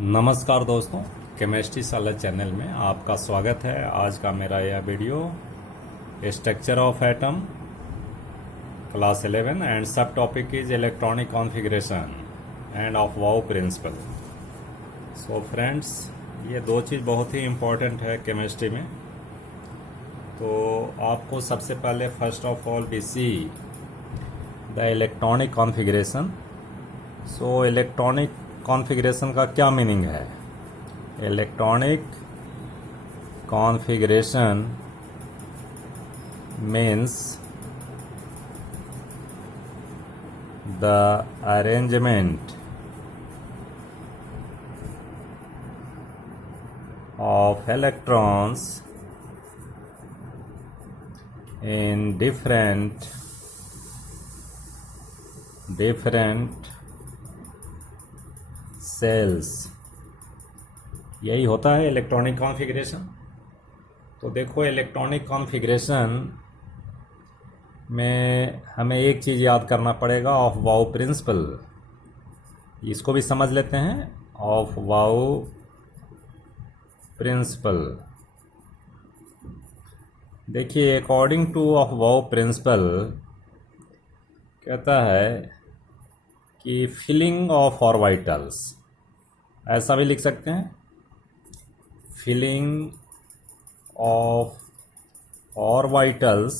नमस्कार दोस्तों, केमिस्ट्री साला चैनल में आपका स्वागत है। आज का मेरा यह video structure of atom class 11 and sub topic is electronic configuration and Aufbau principle. So friends, ये दो चीज़ बहुत ही इम्पोर्टेंट है केमिस्ट्री में। तो आपको सबसे पहले first of all we see the electronic configuration. So electronic configuration का क्या मीनिंग है? Electronic configuration means the arrangement of electrons in different shells. यही होता है इलेक्ट्रॉनिक कॉन्फ़िगरेशन। तो देखो, इलेक्ट्रॉनिक कॉन्फ़िगरेशन में हमें एक चीज़ याद करना पड़ेगा, ऑफ वाउ प्रिंसिपल। इसको भी समझ लेते हैं, ऑफ वाउ प्रिंसिपल। देखिए, according to Aufbau principle कहता है कि फिलिंग ऑफ ऑर्बिटल्स, ऐसा भी लिख सकते हैं, filling of orbitals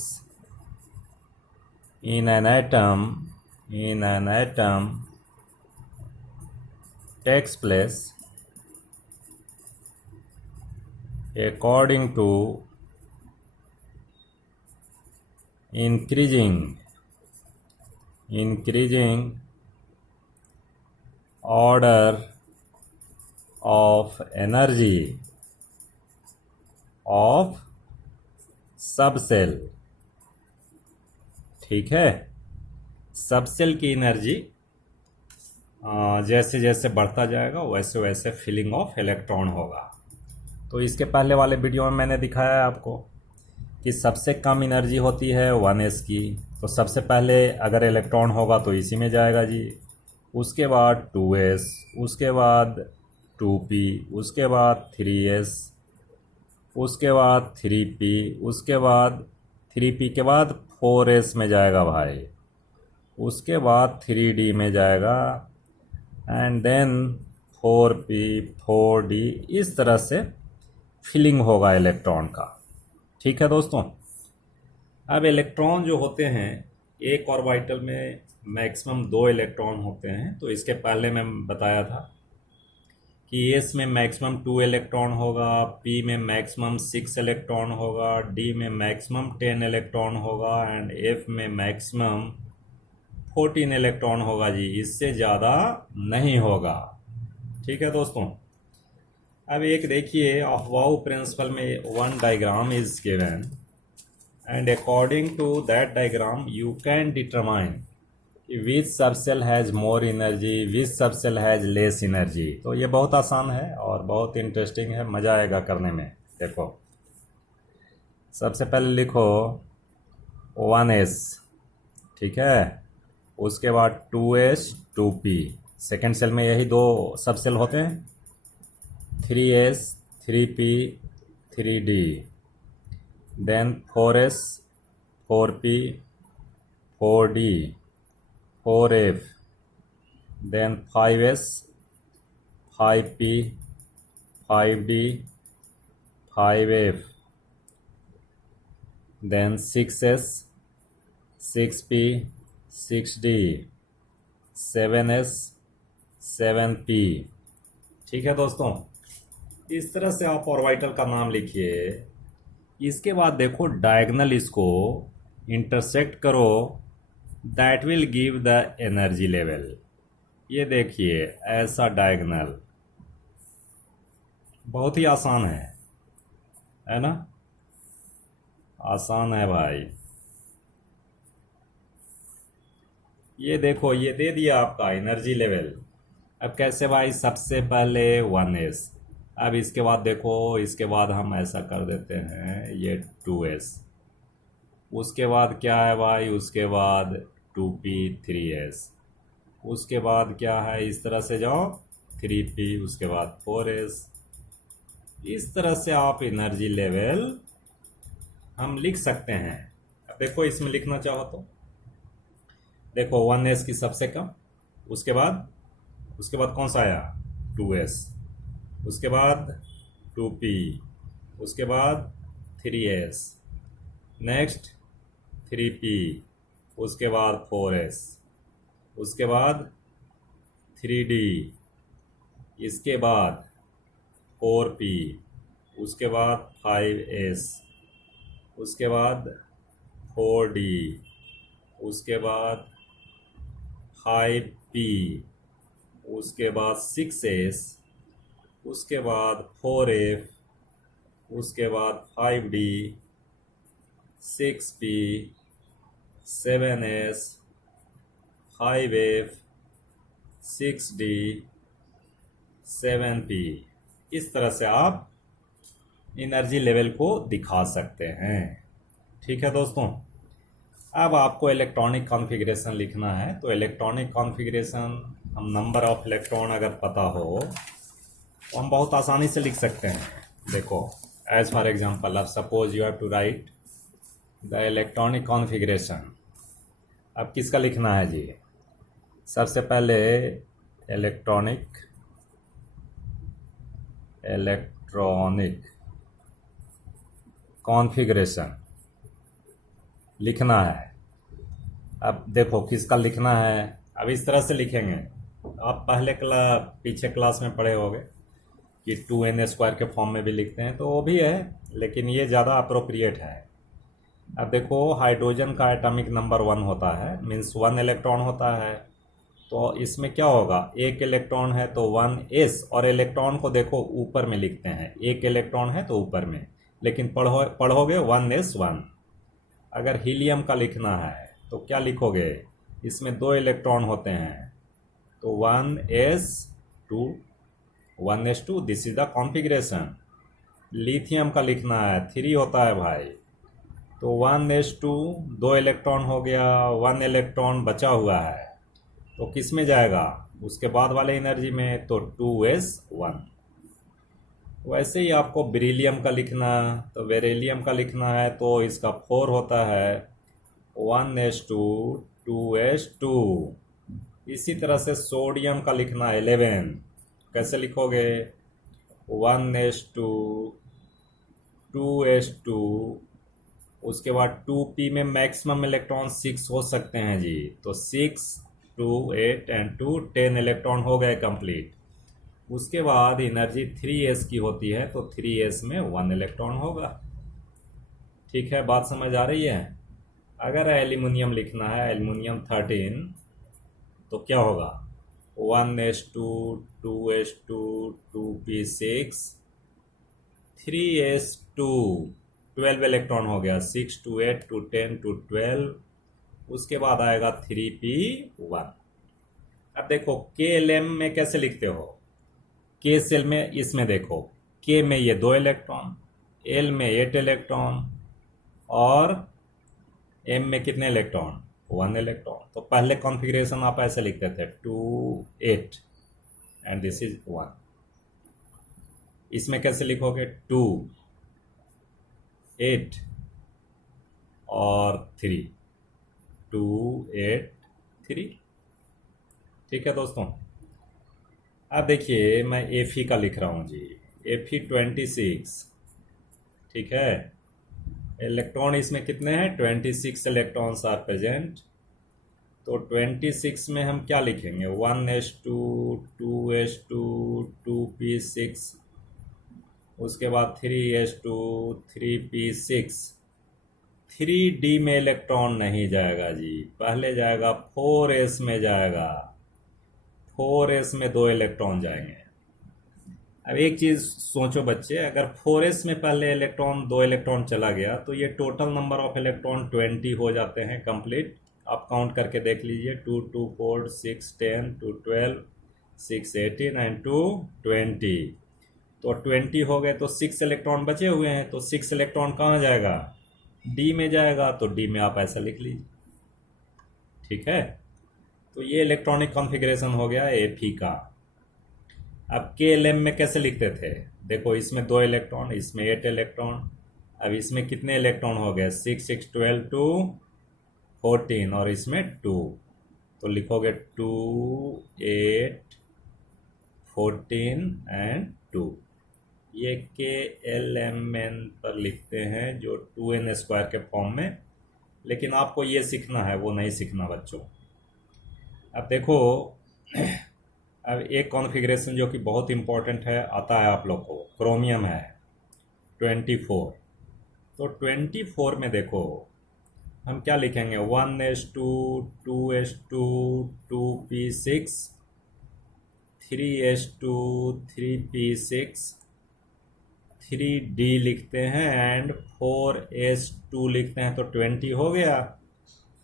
in an atom takes place according to increasing order of energy of subshell. ठीक है, सबसेल की एनर्जी जैसे जैसे बढ़ता जाएगा वैसे वैसे फिलिंग ऑफ इलेक्ट्रॉन होगा। तो इसके पहले वाले वीडियो में मैंने दिखाया है आपको कि सबसे कम एनर्जी होती है 1s की। तो सबसे पहले अगर इलेक्ट्रॉन होगा तो इसी में जाएगा जी, उसके बाद 2s, उसके बाद 2p, उसके बाद 3s, उसके बाद 3p, उसके बाद 3p के बाद 4s में जाएगा भाई, उसके बाद 3d में जाएगा, एंड देन 4p, 4d, इस तरह से फिलिंग होगा इलेक्ट्रॉन का। ठीक है दोस्तों। अब इलेक्ट्रॉन जो होते हैं, एक ऑर्बिटल में मैक्सिमम 2 इलेक्ट्रॉन होते हैं। तो इसके पहले मैं बताया था कि एस में मैक्सिमम 2 इलेक्ट्रॉन होगा, पी में मैक्सिमम 6 इलेक्ट्रॉन होगा, डी में मैक्सिमम 10 इलेक्ट्रॉन होगा, एंड एफ में मैक्सिमम 14 इलेक्ट्रॉन होगा जी, इससे ज़्यादा नहीं होगा। ठीक है दोस्तों। अब एक देखिए, ऑफ वाउ प्रिंसिपल में one diagram is given, and according to that diagram you can determine which subshell has more energy, which subshell has less energy. तो ये बहुत आसान है और बहुत इंटरेस्टिंग है, मज़ा आएगा करने में। देखो, सबसे पहले लिखो 1s, ठीक है, उसके बाद 2s, 2p, सेकेंड सेल में यही दो सबसेल होते हैं, 3s, 3p, 3d, then 4s, 4p, 4d, 4f, then 5s, 5p, 5d, 5f, then 6s, 6p, 6d, 7s, 7p। ठीक है दोस्तों, इस तरह से आप ऑर्बिटल का नाम लिखिए। इसके बाद देखो, डायगोनल इसको इंटरसेक्ट करो, that will give the energy level. ये देखिए, ऐसा डायगोनल, बहुत ही आसान है ना? आसान है भाई। ये देखो, ये दे दिया आपका एनर्जी लेवल। अब कैसे भाई? सबसे पहले 1s, अब इसके बाद देखो, इसके बाद हम ऐसा कर देते हैं, ये 2s, उसके बाद क्या है भाई? उसके बाद 2p 3s, उसके बाद क्या है? इस तरह से जाओ 3p, उसके बाद 4s। इस तरह से आप एनर्जी लेवल हम लिख सकते हैं। अब देखो इसमें लिखना चाहो तो देखो 1s की सबसे कम, उसके बाद कौन सा आया 2s, उसके बाद 2p, उसके बाद 3s, नेक्स्ट 3p, उसके बाद 4s, उसके बाद 3d, इसके बाद 4p, उसके बाद 5s, उसके बाद 4d, उसके बाद 5p, उसके बाद 6s, उसके बाद 4f, उसके बाद 5d, 6p, 7s, 5f, 6d, 7p। इस तरह से आप एनर्जी लेवल को दिखा सकते हैं। ठीक है दोस्तों, अब आपको इलेक्ट्रॉनिक कॉन्फ़िगरेशन लिखना है। तो इलेक्ट्रॉनिक कॉन्फ़िगरेशन हम नंबर ऑफ इलेक्ट्रॉन अगर पता हो तो हम बहुत आसानी से लिख सकते हैं। देखो एज फॉर एग्जांपल, अब suppose you have to write the electronic configuration. अब किसका लिखना है जी? सबसे पहले इलेक्ट्रॉनिक कॉन्फ़िगरेशन लिखना है। अब देखो किसका लिखना है। अब इस तरह से लिखेंगे, आप पीछे क्लास में पढ़े होंगे कि 2n² के फॉर्म में भी लिखते हैं, तो वो भी है, लेकिन ये ज़्यादा अप्रोप्रिएट है। अब देखो हाइड्रोजन का एटॉमिक नंबर 1 होता है, मीन्स 1 इलेक्ट्रॉन होता है। तो इसमें क्या होगा, एक इलेक्ट्रॉन है तो 1s, और इलेक्ट्रॉन को देखो ऊपर में लिखते हैं, एक इलेक्ट्रॉन है तो ऊपर में, लेकिन पढ़ोगे 1s1। अगर हीलियम का लिखना है तो क्या लिखोगे, इसमें 2 इलेक्ट्रॉन होते हैं तो 1s2, this is the configuration. Lithium का लिखना है 3 होता है भाई, तो 1s2, 2 इलेक्ट्रॉन हो गया, 1 इलेक्ट्रॉन बचा हुआ है, तो किस में जाएगा, उसके बाद वाले एनर्जी में, तो 2s1। वैसे ही आपको बेरिलियम का लिखना, तो बेरिलियम का लिखना है तो इसका 4 होता है, 1s2, 2s2। इसी तरह से सोडियम का लिखना है 11, कैसे लिखोगे, 1s2, 2s2, उसके बाद 2p में मैक्सिमम इलेक्ट्रॉन 6 हो सकते हैं जी, तो 6, 2, 8 एंड 2, 10 इलेक्ट्रॉन हो गए कंप्लीट। उसके बाद एनर्जी 3s की होती है, तो 3s में 1 इलेक्ट्रॉन होगा। ठीक है, बात समझ आ रही है। अगर एल्यूमिनियम लिखना है, एल्यूमिनियम 13, तो क्या होगा, 1s2, 2s2, 2p6, 3s2, 12 electron हो गया, 6, 2, 8, 2, 10, 2, 12। उसके बाद आएगा 3p1। अब देखो KLM में कैसे लिखते हो, K सेल में, इसमें देखो K में ये 2 इलेक्ट्रॉन, L में 8 इलेक्ट्रॉन, और M में कितने इलेक्ट्रॉन, 1 इलेक्ट्रॉन। तो पहले कॉन्फ़िगरेशन आप ऐसे लिखते थे 2, 8 एंड दिस इज 1। इसमें कैसे लिखोगे, 2, 8 और 3, 2, 8, 3। ठीक है दोस्तों, अब देखिए मैं Fe का लिख रहा हूँ जी, Fe26। ठीक है, इलेक्ट्रॉन इसमें कितने हैं, 26 इलेक्ट्रॉन्स आर प्रेजेंट। तो 26 में हम क्या लिखेंगे, 1s2, 2s2, 2p6, उसके बाद 3s2, 3p6। 3d में इलेक्ट्रॉन नहीं जाएगा जी, पहले जाएगा 4s में जाएगा, 4s में 2 इलेक्ट्रॉन जाएंगे। अब एक चीज़ सोचो बच्चे, अगर 4s में पहले इलेक्ट्रॉन 2 इलेक्ट्रॉन चला गया तो ये टोटल नंबर ऑफ इलेक्ट्रॉन 20 हो जाते हैं कंप्लीट। आप काउंट करके देख लीजिए, 2, 2, 4, 6, 10, 2, 12, 6, 18 एंड 2, 20। तो 20 हो गए तो 6 इलेक्ट्रॉन बचे हुए हैं, तो 6 इलेक्ट्रॉन कहाँ जाएगा, डी में जाएगा, तो डी में आप ऐसा लिख लीजिए। ठीक है, तो ये इलेक्ट्रॉनिक कॉन्फ़िगरेशन हो गया Fe का। अब के एल एम में कैसे लिखते थे, देखो इसमें 2 इलेक्ट्रॉन, इसमें 8 इलेक्ट्रॉन। अब इसमें कितने इलेक्ट्रॉन हो गए, 6 6 12 2 14, और इसमें 2, तो लिखोगे 2 8 14 एंड 2। ये के एल एम एन पर लिखते हैं जो 2n² के फॉर्म में, लेकिन आपको ये सीखना है, वो नहीं सीखना बच्चों। अब देखो, अब एक कॉन्फ़िगरेशन जो कि बहुत इंपॉर्टेंट है आता है आप लोग को, क्रोमियम है 24। तो 24 में देखो हम क्या लिखेंगे, 1s2 2s2 2p6 3s2 3p6 3d लिखते हैं एंड 4s2 लिखते हैं, तो 20 हो गया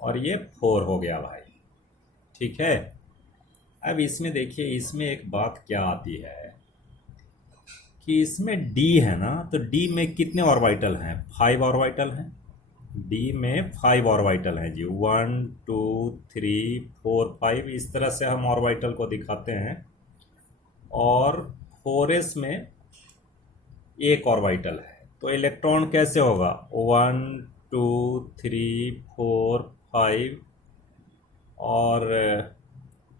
और ये 4 हो गया भाई, ठीक है। अब इसमें देखिए, इसमें एक बात क्या आती है कि इसमें d है ना, तो d में कितने ऑर्बिटल हैं, 5 ऑर्बिटल हैं। d में 5 ऑर्बिटल हैं जी, 1 2 3 4 5, इस तरह से हम ऑर्बिटल को दिखाते हैं। और 4s में एक ऑर्बिटल है, तो इलेक्ट्रॉन कैसे होगा, 1 2 3 4 5, और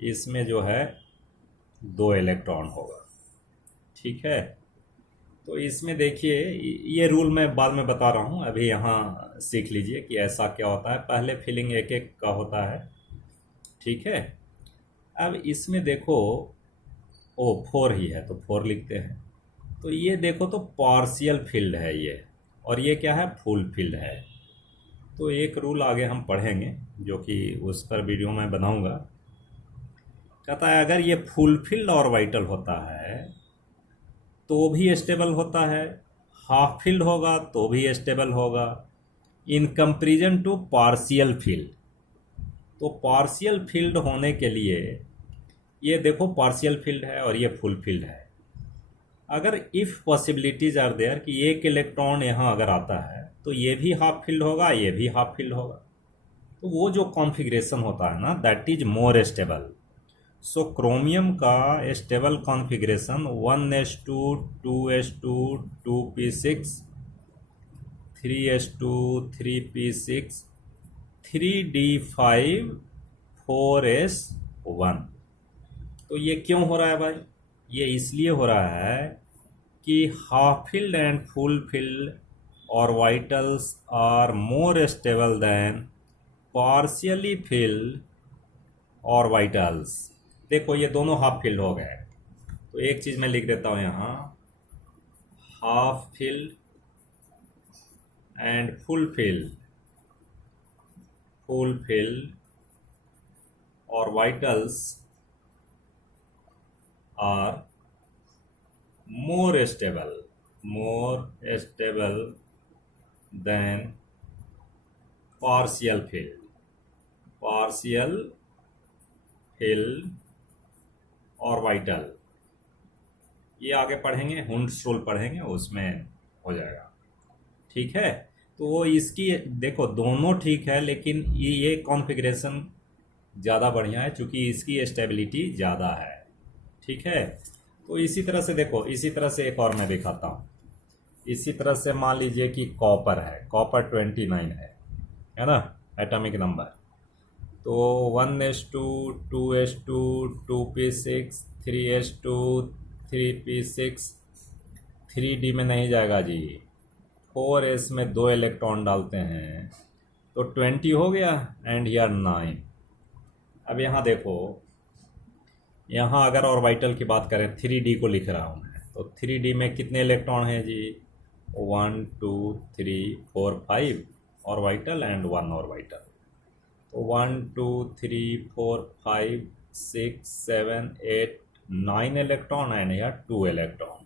इसमें जो है 2 इलेक्ट्रॉन होगा, ठीक है। तो इसमें देखिए, ये रूल मैं बाद में बता रहा हूँ, अभी यहाँ सीख लीजिए कि ऐसा क्या होता है। पहले फिलिंग एक एक का होता है, ठीक है। अब इसमें देखो, ओ 4 ही है तो 4 लिखते हैं। तो ये देखो, तो पार्शियल फील्ड है ये, और ये क्या है, फुल फील्ड है। तो एक रूल आगे हम पढ़ेंगे जो कि उस पर वीडियो मैं बनाऊंगा। कहता है अगर ये फुलफिल्ड ऑर्बिटल होता है तो भी स्टेबल होता है, हाफ फील्ड होगा तो भी स्टेबल होगा, in comparison to partial filled. तो पार्शियल फील्ड होने के लिए ये देखो पार्शियल फील्ड है और ये फुल फील्ड है। अगर इफ पॉसिबिलिटीज आर देयर कि एक इलेक्ट्रॉन यहाँ अगर आता है तो ये भी हाफ फील्ड होगा, ये भी हाफ फील्ड होगा, तो वो जो कॉन्फ़िगरेशन होता है ना, that is more stable. So chromium का stable configuration 1s2 2s2 2p6 3s2 3p6 3d5 4s1। तो ये क्यों हो रहा है भाई, ये इसलिए हो रहा है कि half filled and full filled orbitals are more stable than partially filled orbitals. देखो ये दोनों हाफ फील्ड हो गए, तो एक चीज मैं लिख देता हूं यहाँ, half filled and full filled orbitals are more stable than partial filled orbital। ये आगे पढ़ेंगे, हुंड्स रूल पढ़ेंगे, उसमें हो जाएगा, ठीक है। तो इसकी देखो दोनों ठीक है, लेकिन ये कॉन्फ़िगरेशन ज़्यादा बढ़िया है क्योंकि इसकी स्टेबिलिटी ज़्यादा है, ठीक है। तो इसी तरह से देखो, इसी तरह से एक और मैं दिखाता हूँ। इसी तरह से मान लीजिए कि कॉपर है, कॉपर 29 है ना एटॉमिक नंबर। तो 1s2 2s2 2p6 3s2 3p6 3d में नहीं जाएगा जी, 4s में 2 इलेक्ट्रॉन डालते हैं तो 20 हो गया एंड हियर 9। अब यहाँ देखो, यहाँ अगर ऑर्बिटल की बात करें, 3d को लिख रहा हूँ मैं, तो 3d में कितने इलेक्ट्रॉन हैं जी, 1 2 3 4 5 ऑर्बिटल एंड 1 ऑर्बिटल। तो 1 2 3 4 5 6 7 8 9 इलेक्ट्रॉन एंड यहाँ 2 इलेक्ट्रॉन।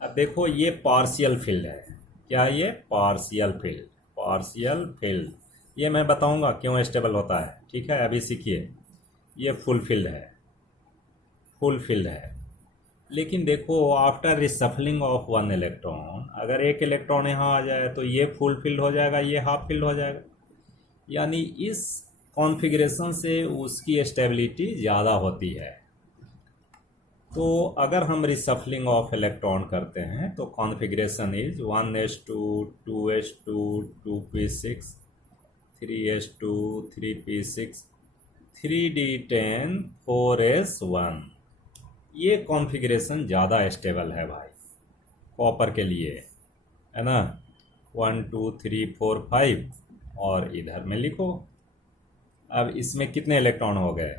अब देखो ये पार्शियल फील्ड है, क्या ये पार्शियल फील्ड, ये मैं बताऊंगा क्यों स्टेबल होता है, ठीक है। अभी सीखिए, ये फुल फील्ड है, लेकिन देखो आफ्टर रिसफलिंग ऑफ 1 इलेक्ट्रॉन, अगर एक इलेक्ट्रॉन यहाँ आ जाए तो ये फुल फील्ड हो जाएगा, ये हाफ फील्ड हो जाएगा। यानी इस कॉन्फ़िगरेशन से उसकी स्टेबिलिटी ज़्यादा होती है। तो अगर हम रिसफलिंग ऑफ इलेक्ट्रॉन करते हैं तो configuration is 1s2 2s2 2p6 3s2 3p6 3d10 4s1। ये कॉन्फ़िगरेशन ज़्यादा स्टेबल है भाई कॉपर के लिए, है ना। 1 2 3 4 5 और इधर में लिखो। अब इसमें कितने इलेक्ट्रॉन हो गए?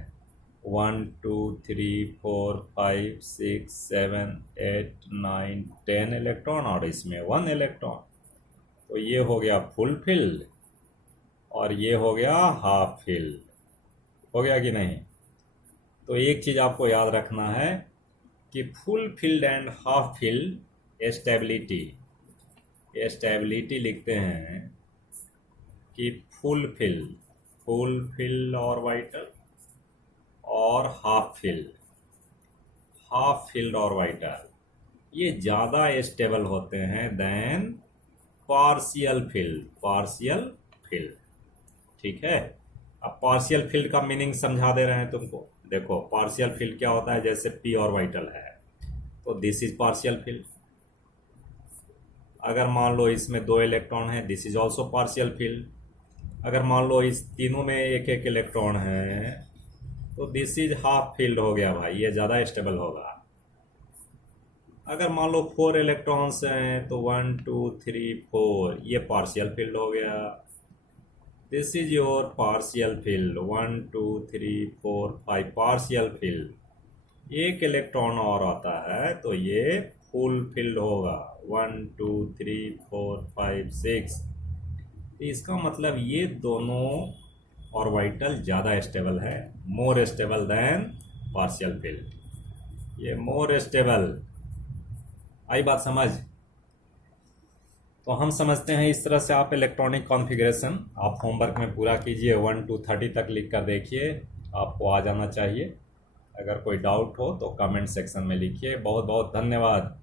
1 2 3 4 5 6 7 8 9 10 इलेक्ट्रॉन और इसमें 1 इलेक्ट्रॉन। तो ये हो गया फुल फिल्ड और ये हो गया हाफ फिल्ड। हो गया कि नहीं? तो एक चीज़ आपको याद रखना है कि full filled and half filled stability लिखते हैं कि फुल फिल्ड ऑर्बिटल और हाफ फील्ड ऑर्बिटल ये ज़्यादा स्टेबल होते हैं देन पार्शियल फील्ड। ठीक है। अब पार्शियल फील्ड का मीनिंग समझा दे रहे हैं तुमको। देखो पार्शियल फील्ड क्या होता है, जैसे पी ऑर्बिटल है तो दिस इज पार्शियल फील्ड। अगर मान लो इसमें 2 इलेक्ट्रॉन है, this is also partial field. अगर मान लो इस तीनों में एक एक इलेक्ट्रॉन है तो दिस इज हाफ फील्ड हो गया भाई, ये ज़्यादा स्टेबल होगा। अगर मान लो 4 इलेक्ट्रॉन्स हैं तो 1 2 3 4 ये पार्शियल फील्ड हो गया। This is your partial field 1 2 3 4 5 partial field. एक इलेक्ट्रॉन और आता है तो ये फुल फील्ड होगा 1 2 3 4 5 6। इसका मतलब ये दोनों ऑर्बिटल ज़्यादा स्टेबल है, मोर स्टेबल देन पार्शियल फील्ड। ये मोर स्टेबल। आई बात समझ? तो हम समझते हैं इस तरह से आप इलेक्ट्रॉनिक कॉन्फ़िगरेशन आप होमवर्क में पूरा कीजिए। 1 to 30 तक लिख कर देखिए, आपको आ जाना चाहिए। अगर कोई डाउट हो तो कमेंट सेक्शन में लिखिए। बहुत बहुत धन्यवाद।